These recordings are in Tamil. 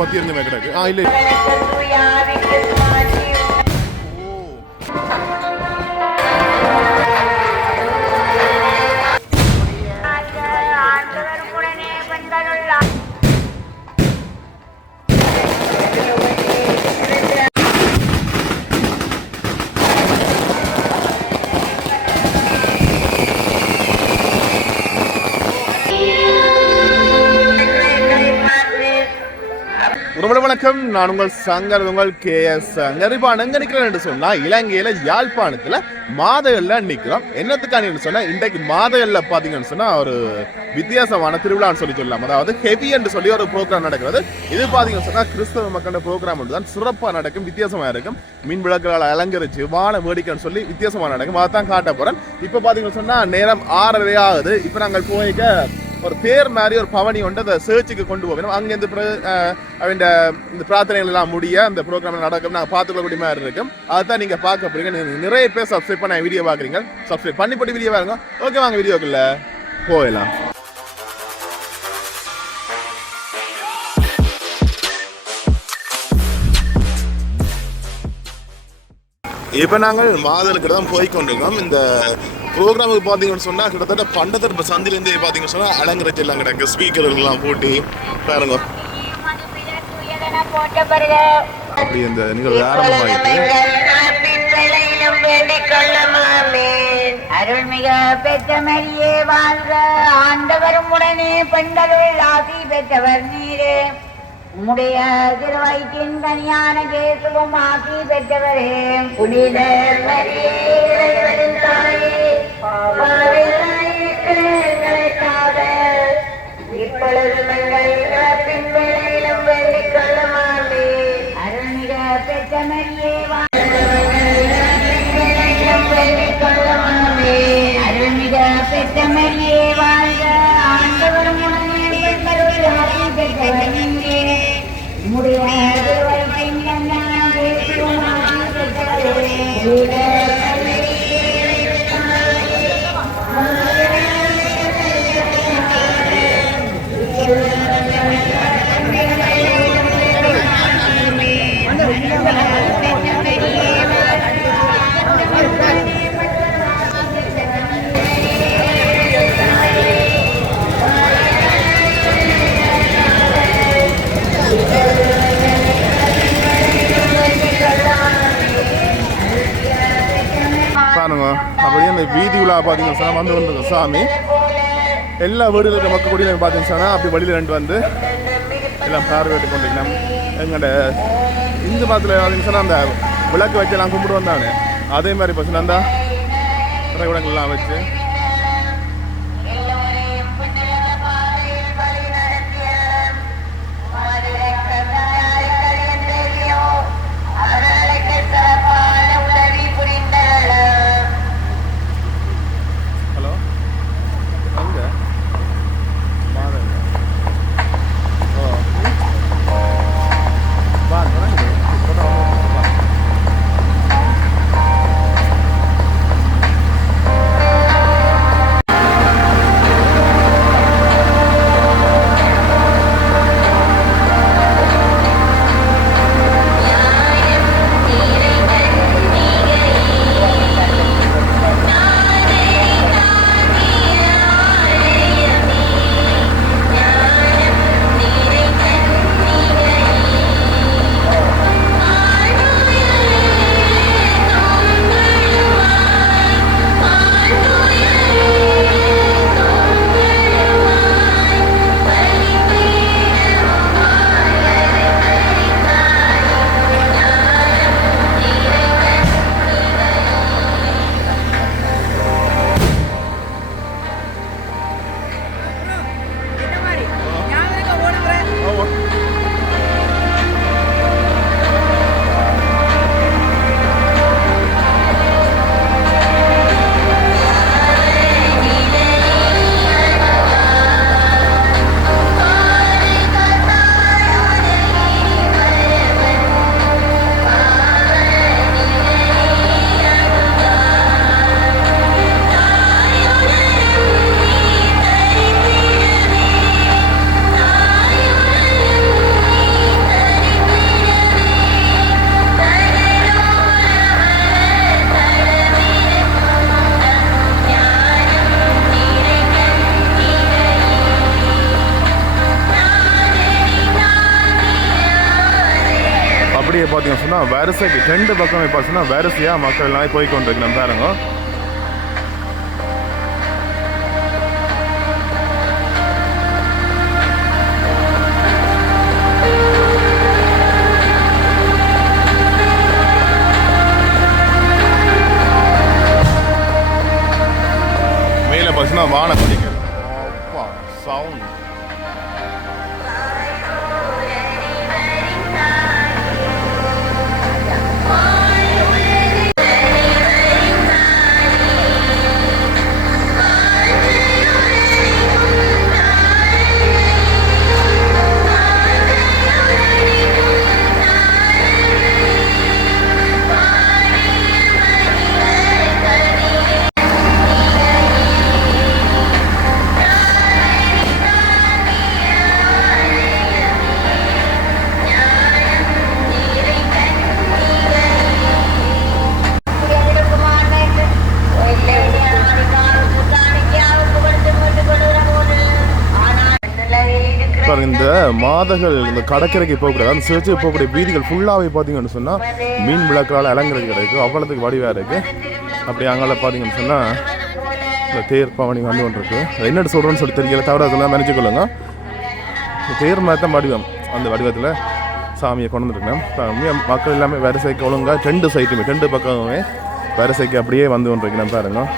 பற்றி இருந்து கிடக்கு இல்லை வணக்கம். நான் உங்கள் சங்கர், உங்கள் KS சங்கர். இப்போ எங்கே நிற்கிறேன்னு சொன்னால் இலங்கையில் யாழ்ப்பாணத்தில் மாதகளில் நிற்கிறோம். என்னத்துக்கான சொன்னால் இன்றைக்கு மாதகளில் பார்த்தீங்கன்னு சொன்னால் ஒரு வித்தியாசமான திருவிழான்னு சொல்லலாம். அதாவது ஹெவி என்று சொல்லி ஒரு ப்ரோக்ராம் நடக்கிறது. இது பார்த்தீங்கன்னு சொன்னால் கிறிஸ்தவ மக்களோட ப்ரோக்ராம் தான் சிறப்பாக நடக்கும், வித்தியாசமாக இருக்கும். மின் விளக்குகளால் அலங்கரிச்சு வான வேடிக்கைன்னு சொல்லி வித்தியாசமாக நடக்கும். அதான் காட்ட போகிறேன். இப்போ பார்த்தீங்கன்னு சொன்னால் நேரம் 6:30 ஆகுது. இப்போ நாங்கள் போய்க்க ஒரு தேர் மாதிரி ஒரு பவனி ஒன்று அந்த சர்ச்சுக்கு கொண்டு போகணும். அங்கேருந்து இந்த பிரார்த்தனைகள் எல்லாம் முடிய அந்த ப்ரோக்ராம் நடக்கும். நாங்கள் பார்த்துக்கக்கூடிய மாதிரி இருக்கும். அதுதான் நீங்கள் பார்க்க போறீங்க. நிறைய பேர் சப்ஸ்கிரைப் பண்ண வீடியோ பார்க்குறீங்க. சப்ஸ்கிரைப் பண்ணி வீடியோ பாருங்க. ஓகே, வாங்க வீடியோக்குள்ள போகலாம். இப்போ நாங்கள் மாதலுக்கு தான் போய்கொண்டிருக்கோம். இந்த ப்ரோக்ராமுக்கு பார்த்தீங்கன்னு சொன்னால் கிட்டத்தட்ட பண்டத்தர் சந்திலேருந்து பார்த்தீங்கன்னு சொன்னால் அலங்கரிச்சு எல்லாம் கிடக்கு, ஸ்பீக்கர்கள்லாம் போட்டி பாருங்க. அப்படி இந்த நிகழ்வு ஆரம்பமாயிட்டு அருள்மிக பெற்ற மரியே வாழ்க, ஆண்டவரும் உடனே பெண்களுள் ஆசி பெற்றவர் நீரே, உம்முடைய திருவயிற்றின் கனியான இயேசுவும் ஆசி பெற்றவரே. புனித மரியே இறைவனின் தாயே, பாவிகளுக்காக இப்பொழுது எங்கள் இறப்பின் வேளையிலும் வேண்டிக் கொள்ளுமாமே. அருள்மிக பெற்ற மரியே வாழ்க, வேண்டிக் கொள்ளுமாமே. அருள்மிக பெற்ற மரியே வாழ்க, ஆண்டவரும் உடனே பெண்களுள் ஆசி பெற்றவர் நீரே, உம்முடைய திருவயிற்றின் கனியான இயேசுவும் ஆசி பெற்றவரே. அப்படியே அந்த வீதி உலா பார்த்தீங்கன்னு சொன்னால் வந்து வந்துருக்கோம். சாமி எல்லா வீடுகள் இருக்க மக்கள் கூட பார்த்தீங்கன்னு சொன்னால் அப்படி வழியில் ரெண்டு வந்து எல்லாம் பார்வையிட்டு கொண்டிருக்கலாம். எங்கள்ட இந்து மதத்தில் பார்த்தீங்கன்னு சொன்னால் அந்த விளக்கு வச்சு எல்லாம் கும்பிட்டு வந்தானே அதே மாதிரி பார்த்தீங்கன்னா அந்த விளக்குலாம் வச்சு பார்த்தீங்கன்னு சொன்னால் வரிசைக்கு 2 பக்கமே பார்த்தீங்கன்னா வரிசையாக மக்கள் எல்லாம் போய் கொண்டிருக்கணும் பாருங்க. மேலே பார்த்தீங்கன்னா வானம் கொடிக்க சவுண்ட் இந்த மாதகள் இந்த கடற்கரைக்கு போகக்கூடாது, அந்த சேர்ச்சுக்கு போகக்கூடிய வீதிகள் ஃபுல்லாகவே பார்த்தீங்கன்னு சொன்னால் மீன் விளக்கால் அலங்கரிக்க கிடைக்கும், அவ்வளோத்துக்கு வடிவாக இருக்குது. அப்படி அங்கே பார்த்தீங்கன்னு சொன்னால் இந்த தேர் பவனி வந்து ஒன்று இருக்குது. அது என்னென்னு சொல்கிறோன்னு சொல்லி தெரியல, தவிர அதெல்லாம் நினச்சிக்கொள்ளுங்க. இந்த தேர் மாதிரி தான் வடிவம், அந்த வடிவத்தில் சாமியை கொண்டு வந்துருக்கேன். மக்கள் எல்லாமே வரிசைக்கு ஒழுங்காக 2 சைட்டுமே 2 பக்கமுமே வரிசைக்கு அப்படியே வந்து கொண்டிருக்கேன் பாருங்க.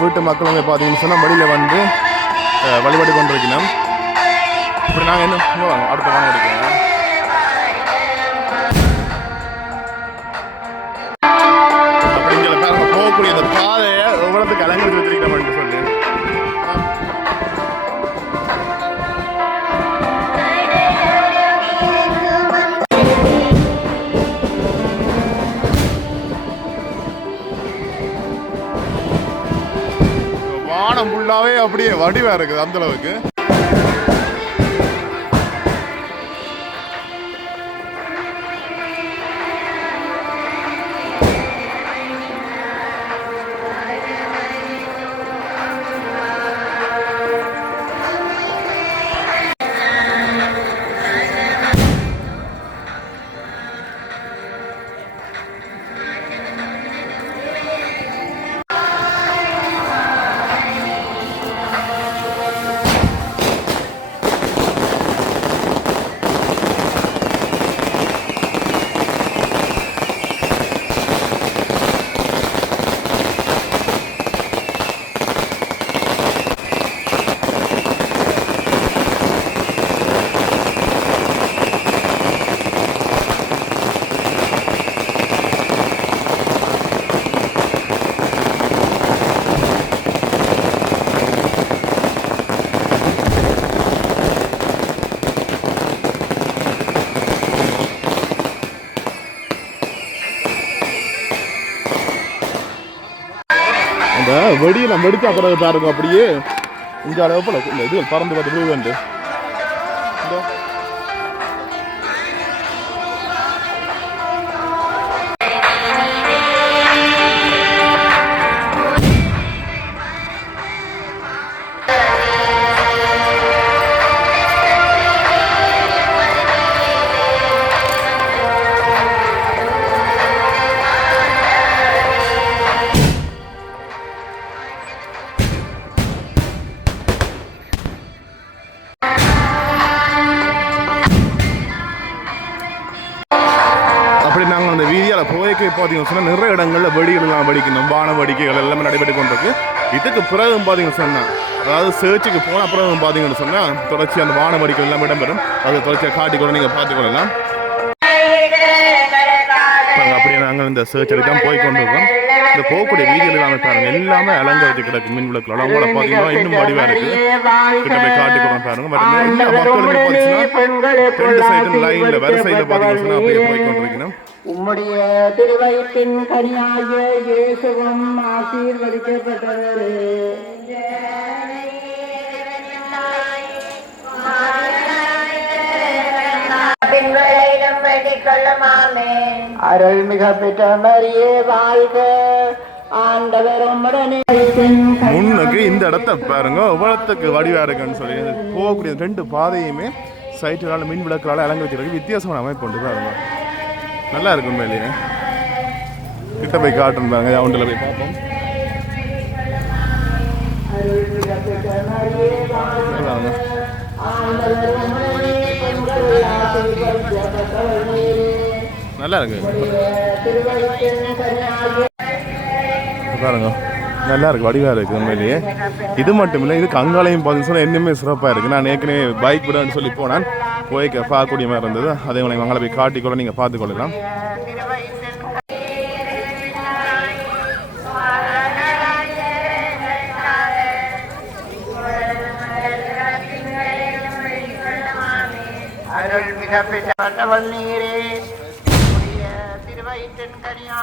வீட்டு மக்களுமே பார்த்தீங்கன்னு சொன்னால் வழியில் வந்து வழிபாடு கொண்டிருக்கணும். இப்படி நாங்கள் என்ன வாங்க அடுத்த வாங்க எடுக்கிறோம். அப்படிங்கிற பாருங்க போகக்கூடிய இந்த பாதையை எவ்வளோத்துக்கு கேமராவே அப்படியே வடிவா இருக்குது அந்த அளவுக்கு. அந்த வெடியெல்லாம் வெடிச்சா பிறகு பாருங்க அப்படியே இந்த அளவு போல இது பறந்து பார்த்து விழுவேண்டு. அப்படி நாங்கள் அந்த வீதியால் போய்க்கு பார்த்தீங்கன்னு சொன்னால் நிறைய இடங்களில் வெடிகள்லாம் வெடிக்கணும், வான வேடிக்கைகள் எல்லாமே நடைபெற்று கொண்டிருக்கு. இதுக்கு பிறகு பார்த்தீங்கன்னு சொன்னால், அதாவது சர்ச்சுக்கு போன அப்புறம் பார்த்தீங்கன்னு சொன்னால் தொடர்ச்சி அந்த வான வேடிக்கைகள் எல்லாம் இடம்பெறும். அதை தொடர்ச்சியாக காட்டிக்கொள்ள நீங்கள் பார்த்துக்கொள்ளலாம். அப்படியே நாங்கள் இந்த சர்ச்சை தான் போய் கொண்டிருக்கோம். இந்த போகக்கூடிய வீதிகள் எல்லாமே பாருங்க, எல்லாமே அலங்கரித்து கிடக்கு மின் விளக்குகள். அவங்கள பார்த்தீங்கன்னா இன்னும் வடிவா இருக்கு. கிட்ட போய் காட்டிக்கொள்ள பாருங்க. எல்லா மக்களுமே பார்த்தீங்கன்னா ரெண்டு சைடு லைன்ல வரிசையில் பார்த்தீங்கன்னா அப்படியே போய் கொண்டிருக்கணும். உம்முடைய திருவயிற்றின் கனியாகிய இயேசுவும் ஆசீர்வதிக்கப்பட்டவரே. அருள் மிக பெற்ற மரியே வாழ்க, ஆண்டவர் உம்முடனே. முன்னுக்கு இந்த இடத்த பாருங்க எவ்வளவுக்கு வடிவா இருக்குன்னு சொல்லி போகக்கூடிய ரெண்டு பாதையுமே சைட்டுனால மின் விளக்குனால அலங்கரிச்சிருக்கு. வித்தியாசமான அமைப்பு உண்டு பாருங்க, நல்லா இருக்கும். மேலேயே கிட்ட போய் காட்டுறாங்க, அவண்டில் போய் பார்ப்போம். நல்லா இருக்கு பாருங்க, நல்லா இருக்கு, வடிவா இருக்கு உண்மையிலேயே. இது மட்டும் இல்லை, இதுக்கு அங்காலையும் பார்த்து சொன்னால் இன்னுமே சிறப்பாக இருக்குது. நான் ஏற்கனவே பைக் விடான்னு சொல்லி போனேன், போய் பார்க்கக்கூடிய மாதிரி இருந்தது. அதே உங்களை மங்களை போய் காட்டிக்கொள்ள நீங்கள் பார்த்துக்கொள்ளலாம்.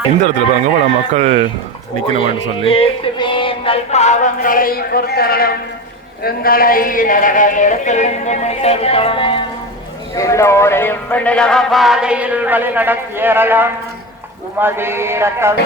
இந்த இடத்துல பாருங்க பல மக்கள் நிக்கணும் சொல்லி. பாவங்களை பொறுத்தரலும் எங்களை நரக நெருப்பிலிருந்து மீட்டெடுக்கவும், எல்லோரையும் விண்ணுலக பாதையில் வழி நடத்தியறலாம். உமது இரக்கம்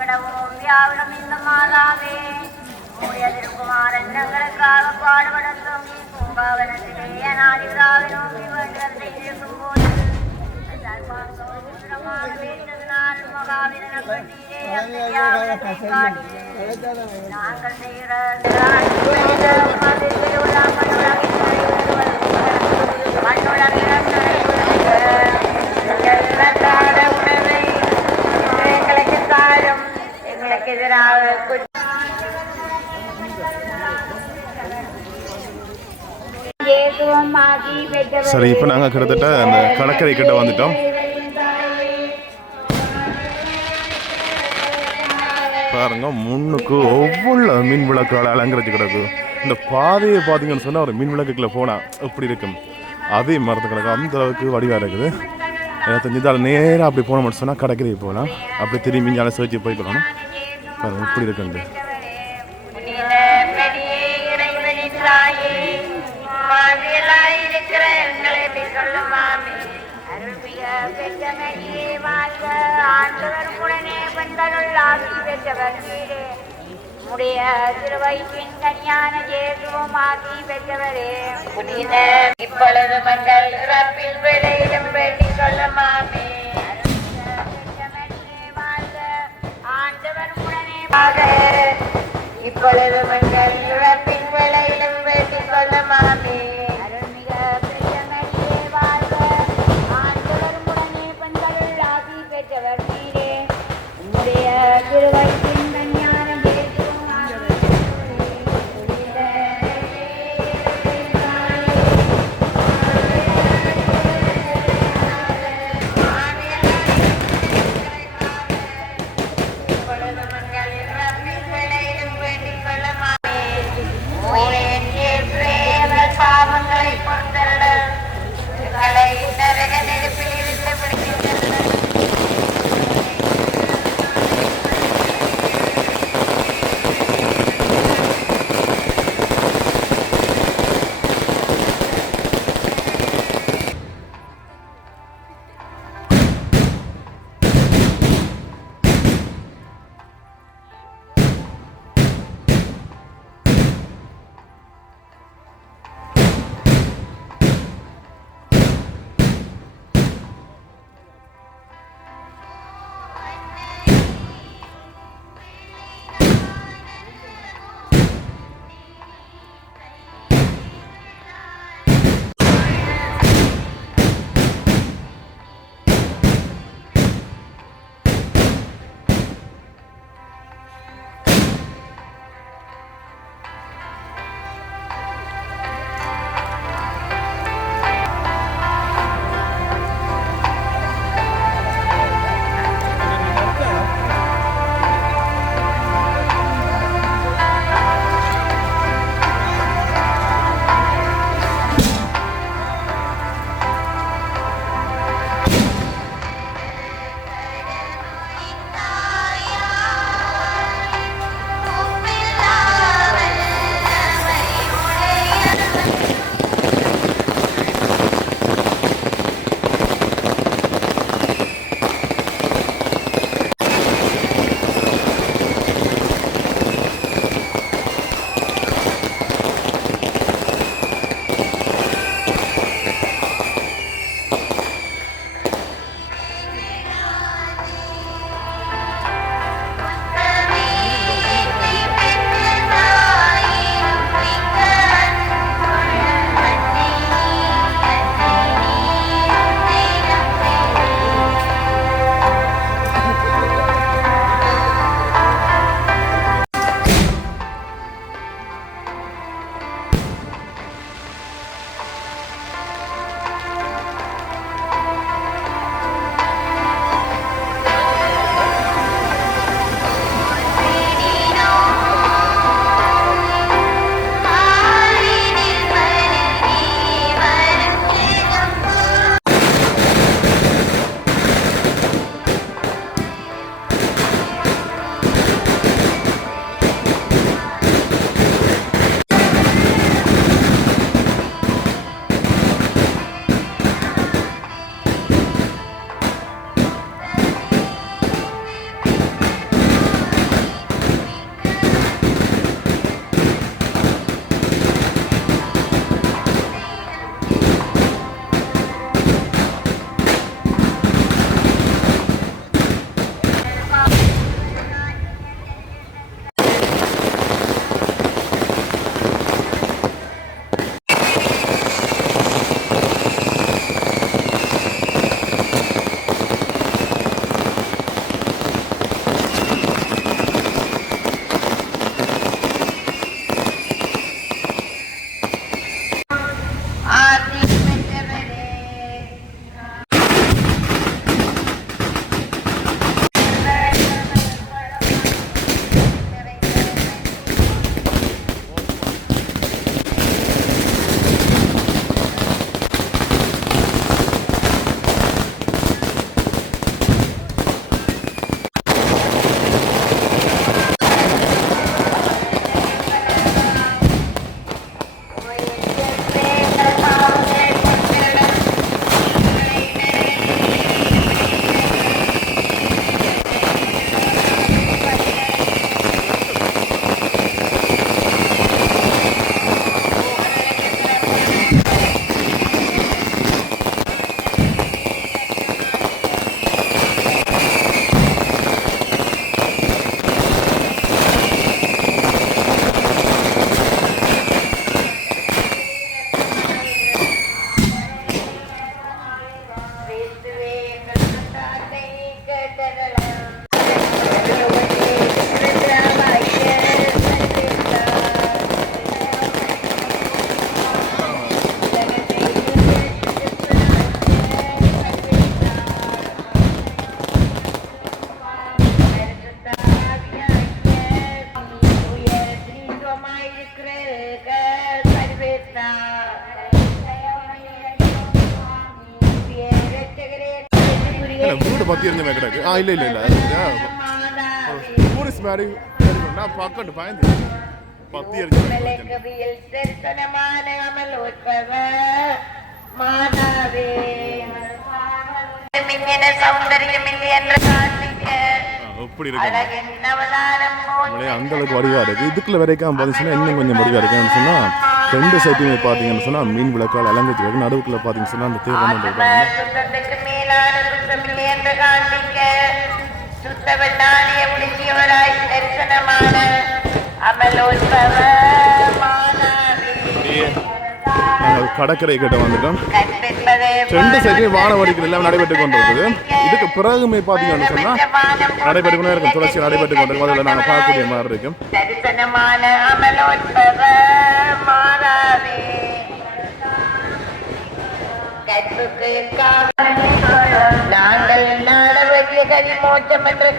கிடவும் வியாவிடம் இந்த மாதாவே உடைய திருக்குமாரன் எங்களுக்காக பாடுபடுத்தும் பூங்காவனத்திலே நாடிவிடாவை நோக்கி வேண்டுதல் இருக்கும் போது நாங்கள் செய்கிற எங்களுக்கு தாரும் எங்களுக்கு எதிராக சரி, இப்போ நாங்கள் கிட்டத்தட்ட அந்த கடற்கரை கிட்ட வந்துட்டோம். பாருங்க, முன்னுக்கு ஒவ்வொரு மின் விளக்குகளை அலங்கரிச்சு கிடக்கு. இந்த பாதையை பார்த்தீங்கன்னு சொன்னால் ஒரு மின் விளக்குக்குள்ள போனால் எப்படி இருக்கும் அதே மரத்து கிடக்கு. அந்த அளவுக்கு வடிவாக இருக்குது. எனக்கு தெரிஞ்சதால் நேராக அப்படி போனோம்னு சொன்னால் கடற்கரை போகலாம். அப்படி திரும்பி இங்கே சேர்த்து போய்க்கணும். பாருங்க இப்படி இருக்குண்டு. உடைய திருவயிற்றின் கன்னியான ஜேசுவும் ஆகி பெற்றவரே இப்பொழுது மங்கள் இறப்பில் விளையிலும் வேண்டிக் கொள்ளுமாமே. ஆண்டவர் உடனே இப்பொழுது மங்கள் இறப்பின் விளையிலும் வேண்டிக் கொள்ளுமாமே. அருள்மிக பெற்றமரியே வாழ்க. ஆண்டவர் உடனே பெண்களுள் ஆகி பெற்றவர் நீரே. உம்முடைய திருவயிற்றின் கன்னியான வீடு பத்தி இருந்துமே கிடக்கு இல்ல டூரிஸ்ட் மாதிரி நான் பார்க்கட்டு பயந்து பத்தி எப்படி இருக்கு அந்த அளவுக்கு வடிவா இருக்கு. இதுக்குள்ள வரைக்கும் பார்த்தீங்கன்னா இன்னும் கொஞ்சம் வடிவா இருக்குன்னு சொன்னா ரெண்டு சைட்டுமே பார்த்தீங்கன்னு சொன்னா மீன் விளக்கால் அலங்கரிச்சு இருக்கு. நடுவுக்குள்ள பார்த்தீங்கன்னு சொன்னா அந்த தேர் வந்து நாங்கள் கடற்கரை கிட்ட வந்துட்டோம். ரெண்டு சைட்லையும் வான வடிகள் எல்லாம் நடைபெற்று கொண்டு இருக்குது. இதுக்கு பிறகுமே பார்த்தீங்கன்னு சொன்னா நடைபெற்று கொண்டே இருக்கும், தொடர்ச்சி நடைபெற்று கொண்டு இருக்கும். அதில் நாங்கள் பார்க்கக்கூடிய மாதிரி இருக்கும். நாங்கள் நாடவற்றிய கதி மோட்சம் என்ற ஒரு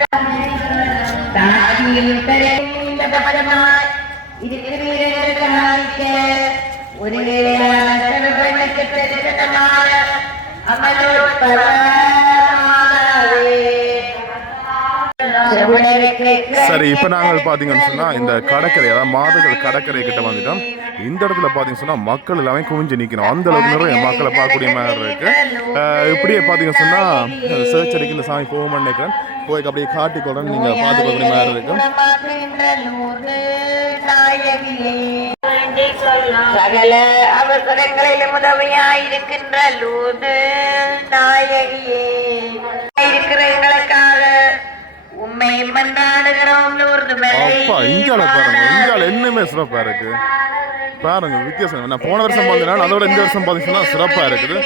சரி, இப்போ நாங்கள் பார்த்தீங்கன்னு சொன்னால் இந்த கடற்கரை, அதாவது மாதகள் கடற்கரை கிட்ட வந்துட்டோம். இந்த இடத்துல பார்த்தீங்கன்னு சொன்னால் மக்கள் எல்லாமே குவிஞ்சு நிற்கணும். அந்த அளவுக்கு நிறைய மக்களை பார்க்கக்கூடிய மாதிரி இருக்கு. இப்படியே பார்த்தீங்கன்னு சொன்னால் சர்ச் அடிக்க இந்த சாமி போகும்னு நினைக்கிறேன். போய் அப்படியே காட்டிக்கொள்றேன், நீங்கள் பார்த்துக்கக்கூடிய மாதிரி இருக்கும். சகல அவசரங்களிலும் உதவியாயிருக்கின்ற லூது நாயகியே, இருக்கிற எங்களுக்காக உண்மை மன்றாடுகிறோம். அப்பா இங்கால பாருங்க, இங்கால என்னமே சிறப்பா இருக்கு பாருங்க, வித்தியாசம். நான் போன வருஷம் பார்த்தீங்கன்னா அதோட இந்த வருஷம் பார்த்தீங்கன்னா சிறப்பா இருக்குது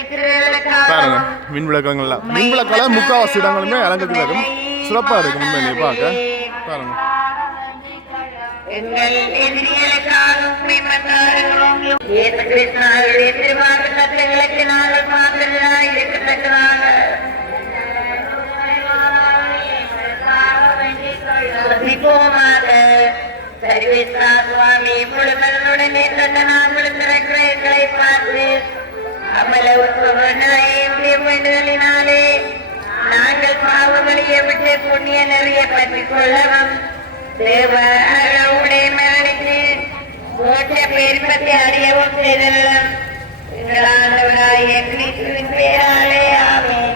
பாருங்க. மின் விளக்கங்கள்ல மின் விளக்கால முக்காவாசி இடங்களுமே அலங்கரித்து இருக்கும், சிறப்பா இருக்கு உண்மையிலேயே பார்க்க பாருங்க. எங்கள் எதிரிகளுக்காக உண்மை மன்றாடுகிறோம். இயேசு கிறிஸ்துவின் எதிர்பார்ப்பு சத்தியங்களுக்கு நாங்கள் மாத்திரமாய் இருக்கத்தக்கதாக சர்வேஸ்வரா சுவாமி முழுமனுடனே சொன்ன நான் விழுந்திருக்கிற எங்களை பார்த்து அமல வேண்டுதலினாலே நாங்கள் பாவங்களையே விட்டு புண்ணிய நிறைய பற்றிக் கொள்ளவும் தேவ உடைய மகனுக்கு மோட்ச பேர்பத்தை அறியவும் செய்தலும் எங்கள் ஆண்டவராகிய கிறிஸ்துவின் பேராலே ஆமென்.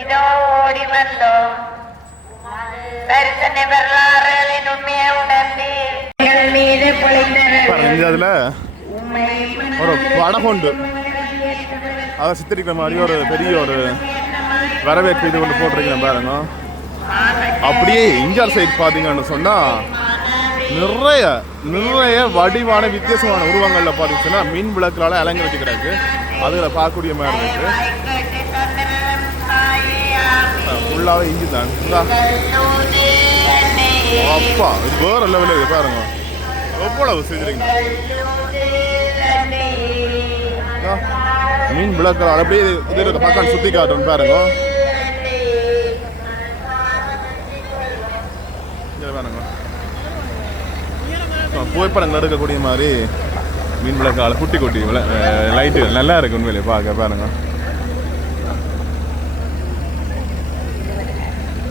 இதோ ஓடி வந்தோம். தரிசன வரலாறுகளின் உண்மையை உணர்ந்து மீது அதுல ஒரு படம் உண்டு, அதை சித்தரிக்கிற மாதிரி ஒரு பெரிய ஒரு வரவேற்பு இது கொண்டு போட்டிருக்கேன் பாருங்க. அப்படியே இஞ்சார் சைடு பார்த்தீங்கன்னு சொன்னா நிறைய வடிவான வித்தியாசமான உருவங்கள்ல பார்த்தீங்கன்னா மீன் விளக்குகளால் அலங்கரிச்சு கிடக்கு. அதில் பார்க்கக்கூடிய மாதிரி இருக்கு. ஃபுல்லாகவே இஞ்சி தான். அப்பா இது வேற லெவலில் இருக்கு பாருங்க, எவ்வளவு செஞ்சுருக்கீங்க. மீன் விளக்குகளால் அப்படியே இது இருக்க பக்கம் சுற்றி காட்டுன்னு பாருங்க. பாருங்க புகைப்படங்கள் எடுக்கக்கூடிய மாதிரி மீன் விளக்கால் குட்டி குட்டி லைட்டு நல்லா இருக்கு உண்மையிலே பார்க்க பாருங்க.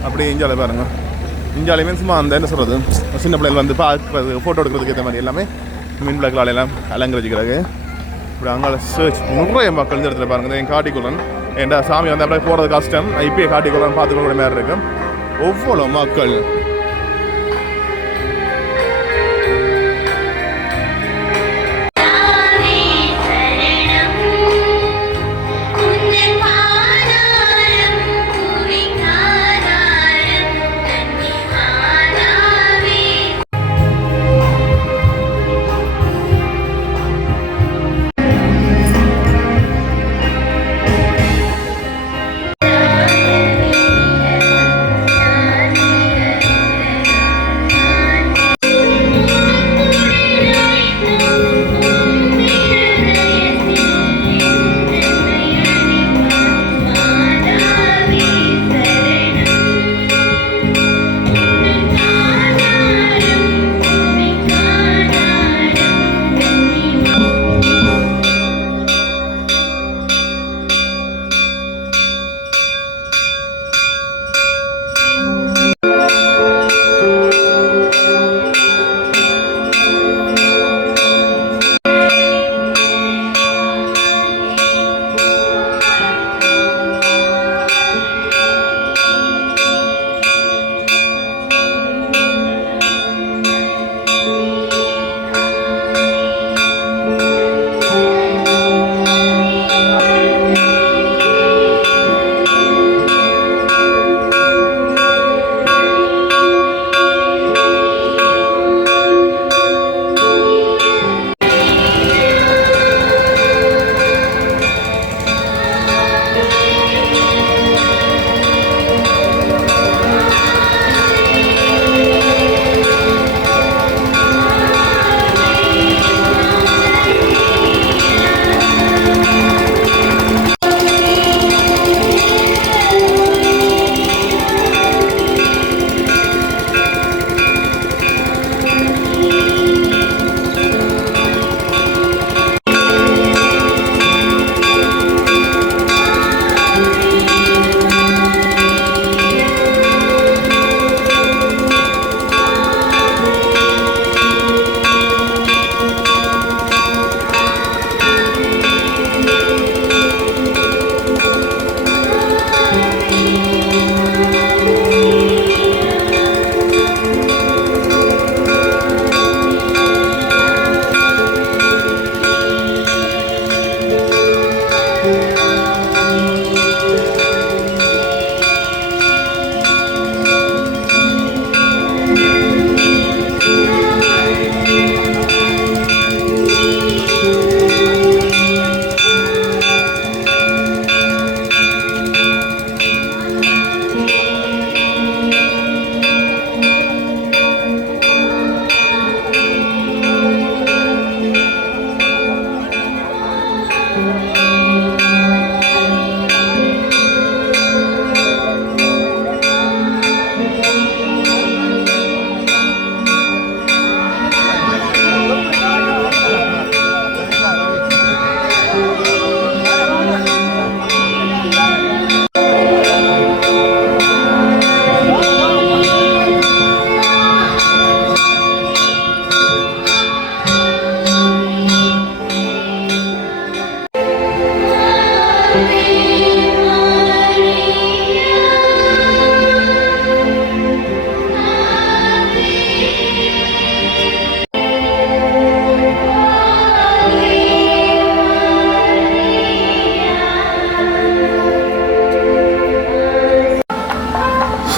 அப்படியே இஞ்சால பாருங்க, இஞ்சாலே மீன்ஸுமா அந்த என்ன சொல்கிறது, சின்ன பிள்ளைகள் வந்து பார்க்க ஃபோட்டோ எடுக்கிறதுக்கு ஏற்ற மாதிரி எல்லாமே மீன் விளக்கால் எல்லாம் அலங்கரிச்சுக்கிறாங்க. இப்படி அங்கே சர்ச் நிறைய மக்கள் இந்த இடத்துல பாருங்க. என் காட்டிக்கொள்ளன் ஏன்டா சாமி வந்து அப்படியே போகிறது கஷ்டம், இப்பயே காட்டிக்கொள்ளன் பார்த்துக்கக்கூடிய மாதிரி இருக்கும். எவ்வளோ மக்கள்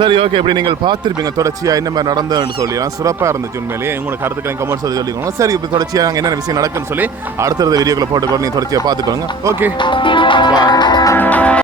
சரி ஓகே இப்படி நீங்கள் பார்த்துருப்பீங்க தொடர்ச்சியாக என்ன மாதிரி நடந்ததுன்னு சொல்லலாம் சிறப்பாக இருந்துச்சு உண்மையிலேயே உங்களோட கருத்துக்களை கமெண்ட்ஸ் சொல்லிக்கோங்க சரி இப்போ தொடர்ச்சியாக என்னென்ன விஷயம் நடக்குன்னு சொல்லி அடுத்தடுத்த வீடியோக்களை போட்டுக்கொண்டு நீங்கள் தொடர்ச்சியாக பார்த்துக்கோங்க ஓகே பாய்